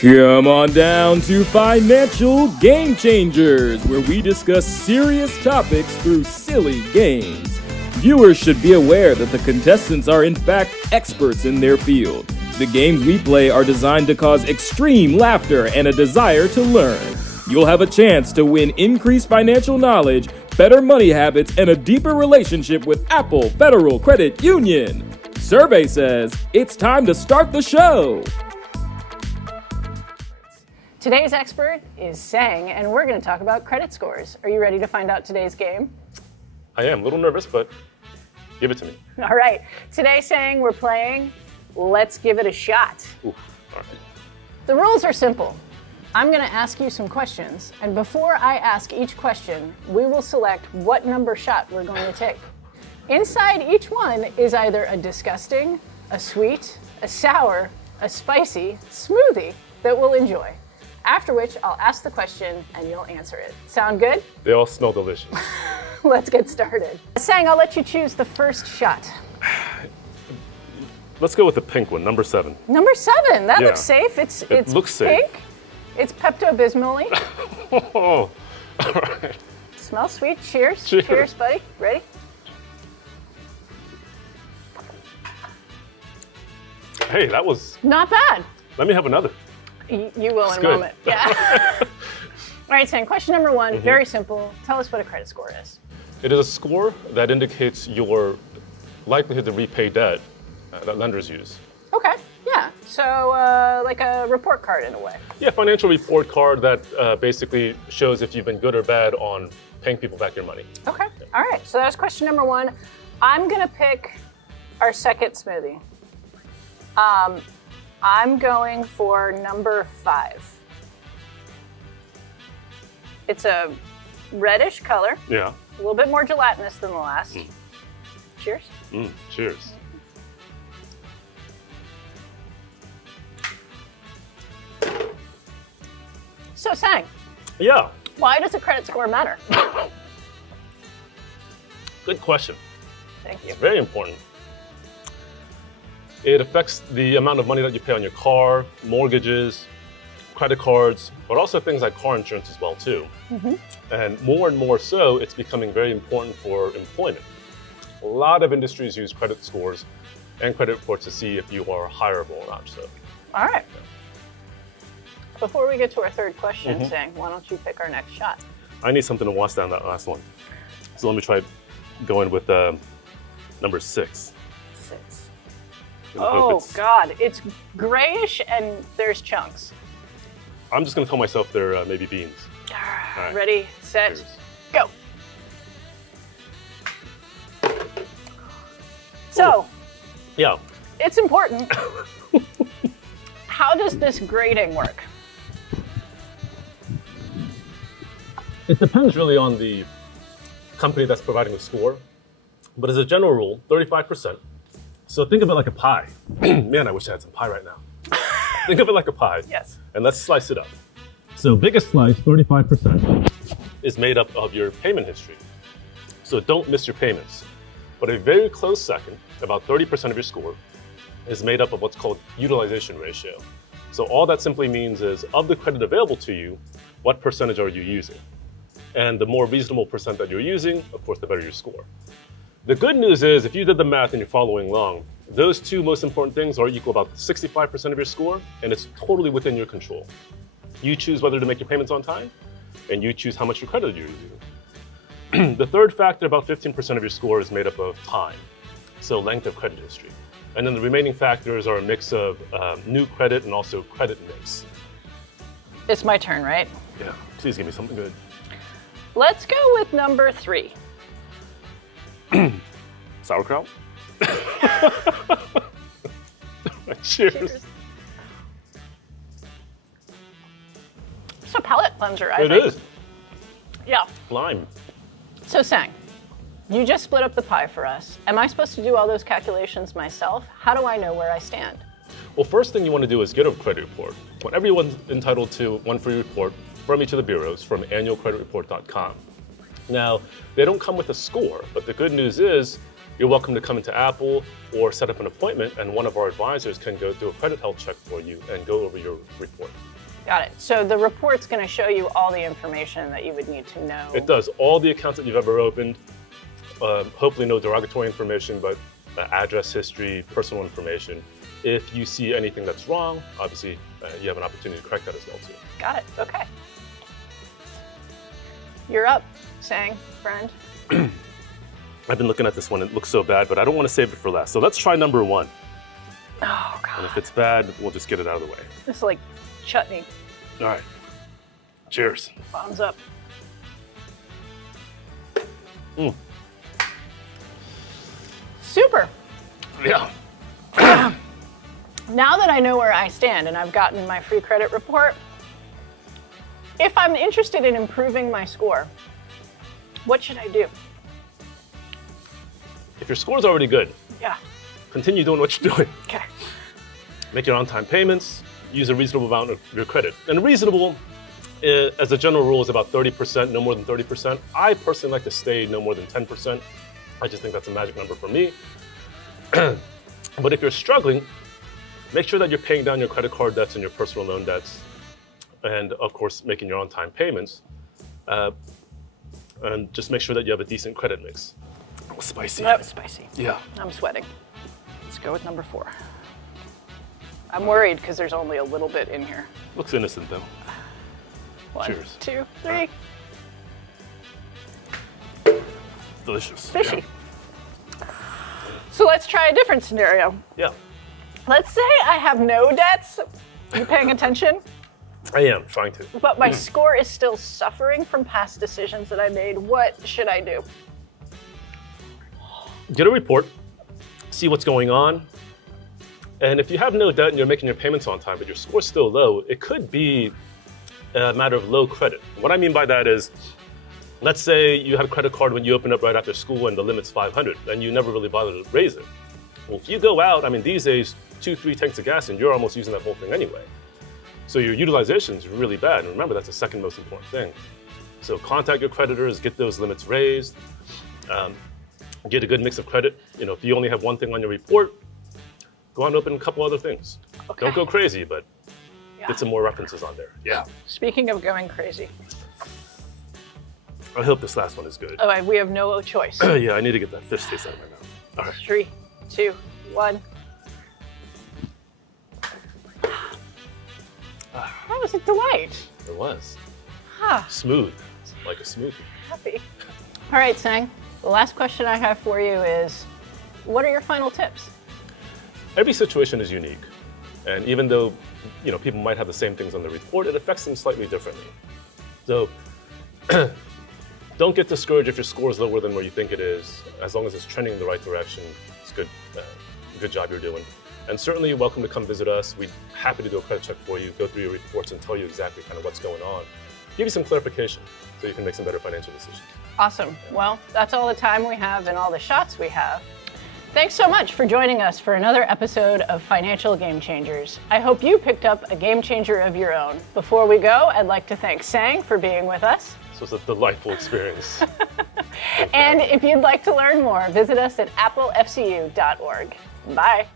Come on down to Financial Game Changers, where we discuss serious topics through silly games. Viewers should be aware that the contestants are in fact experts in their field. The games we play are designed to cause extreme laughter and a desire to learn. You'll have a chance to win increased financial knowledge, better money habits, and a deeper relationship with Apple Federal Credit Union. Survey says it's time to start the show. Today's expert is Sang, and we're going to talk about credit scores. Are you ready to find out today's game? I am a little nervous, but give it to me. All right. Today, Sang, we're playing Let's Give It a Shot. Ooh, all right. The rules are simple. I'm going to ask you some questions, and before I ask each question, we will select what number shot we're going to take. Inside each one is either a disgusting, a sweet, a sour, a spicy smoothie that we'll enjoy. After which, I'll ask the question and you'll answer it. Sound good? They all smell delicious. Let's get started. Sang, I'll let you choose the first shot. Let's go with the pink one, number 7. Number 7. That Yeah. looks safe. It's looks pink. safe. It's Pepto-Bismol. Oh, all right. Smells sweet. Cheers. Cheers. Cheers, buddy. Ready? Hey, that was, Not bad. let me have another. You will in a good. moment. Yeah. All right, Sang, question number 1, very simple. Tell us what a credit score is. It is a score that indicates your likelihood to repay debt that lenders use. Okay, yeah. So like a report card in a way. Yeah, financial report card that basically shows if you've been good or bad on paying people back your money. Okay, all right. So that's question number 1. I'm going to pick our second smoothie. I'm going for number 5. It's a reddish color, Yeah. a little bit more gelatinous than the last. Cheers. Cheers. So, Sang, Yeah, why does a credit score matter? good question. Thank you. It's very important. It affects the amount of money that you pay on your car, mortgages, credit cards, but also things like car insurance as well too. And more so, it's becoming very important for employment. A lot of industries use credit scores and credit reports to see if you are hireable or not. So, All right. Before we get to our third question, Sang, why don't you pick our next shot? I need something to wash down that last one. So let me try going with number 6. 6. I hope Oh, it's- God. It's grayish and there's chunks. I'm just gonna tell myself they're maybe beans. All right. Ready, set, Cheers. go. So, Yeah. it's important. How does this grading work? It depends really on the company that's providing the score, but as a general rule, 35%. So think of it like a pie. Man, I wish I had some pie right now. Think of it like a pie. Yes. And let's slice it up. So biggest slice, 35%, is made up of your payment history. So don't miss your payments. But a very close second, about 30% of your score, is made up of what's called utilization ratio. So all that simply means is, of the credit available to you, what percentage are you using? And the more reasonable percent that you're using, of course, the better your score. The good news is, if you did the math and you're following along, those two most important things are equal about 65% of your score, and it's totally within your control. You choose whether to make your payments on time, and you choose how much your credit you're using. The third factor, about 15% of your score, is made up of time, so length of credit history. And then the remaining factors are a mix of new credit and also credit mix. It's my turn, right? Yeah, please give me something good. Let's go with number 3. Sauerkraut? Cheers. It's a palate cleanser, I It think. is. Yeah. Lime. So, Sang, you just split up the pie for us. Am I supposed to do all those calculations myself? How do I know where I stand? Well, first thing you want to do is get a credit report. What everyone's entitled to one free report from each of the bureaus from annualcreditreport.com. Now, they don't come with a score, but the good news is you're welcome to come into Apple or set up an appointment, and one of our advisors can go do a credit health check for you and go over your report. Got it. So the report's going to show you all the information that you would need to know. It does. All the accounts that you've ever opened, hopefully no derogatory information, but address history, personal information. If you see anything that's wrong, obviously you have an opportunity to correct that as well too. Got it. Okay. You're up, Sang, friend. I've been looking at this one. It looks so bad, but I don't want to save it for last. So let's try number 1. Oh, God. And if it's bad, we'll just get it out of the way. This is like chutney. All right. Cheers. Bombs up. Super. Yeah. Now that I know where I stand and I've gotten my free credit report, if I'm interested in improving my score, what should I do? If your score's already good, Yeah. continue doing what you're doing. Okay. Make your on-time payments, use a reasonable amount of your credit. And reasonable, as a general rule, is about 30%, no more than 30%. I personally like to stay no more than 10%. I just think that's a magic number for me. But if you're struggling, make sure that you're paying down your credit card debts and your personal loan debts, and of course, making your on-time payments. And just make sure that you have a decent credit mix. Oh, spicy. That was spicy. Yeah. I'm sweating. Let's go with number 4. I'm worried because there's only a little bit in here. Looks innocent though. 1, Cheers. 2, 3. Delicious. Fishy. So let's try a different scenario. Yeah. Let's say I have no debts. You paying attention? I am trying to. But my score is still suffering from past decisions that I made. What should I do? Get a report, see what's going on. And if you have no debt and you're making your payments on time, but your score's still low, it could be a matter of low credit. What I mean by that is, let's say you had a credit card when you opened up right after school and the limit's 500 and you never really bothered to raise it. Well, if you go out, I mean, these days, 2-3 tanks of gas and you're almost using that whole thing anyway. So your utilization is really bad. And remember, that's the second most important thing. So contact your creditors, get those limits raised, get a good mix of credit. You know, if you only have one thing on your report, go out and open a couple other things. Okay. Don't go crazy, but Yeah. get some more references on there. Yeah. Speaking of going crazy, I hope this last one is good. oh, we have no choice. Yeah, I need to get that fish taste out of my mouth. All right. 3, 2, 1. That was a delight. It was. Ah, Smooth, like a smoothie. happy. All right, Sang. The last question I have for you is, what are your final tips? Every situation is unique. And even though, you know, people might have the same things on the report, it affects them slightly differently. So don't get discouraged if your score is lower than where you think it is. As long as it's trending in the right direction, it's good. Good job you're doing. And certainly you're welcome to come visit us. We'd happy to do a credit check for you, go through your reports and tell you exactly kind of what's going on. Give you some clarification so you can make some better financial decisions. Awesome. Well, that's all the time we have and all the shots we have. Thanks so much for joining us for another episode of Financial Game Changers. I hope you picked up a game changer of your own. Before we go, I'd like to thank Sang for being with us. This was a delightful experience. And if you'd like to learn more, visit us at applefcu.org. Bye.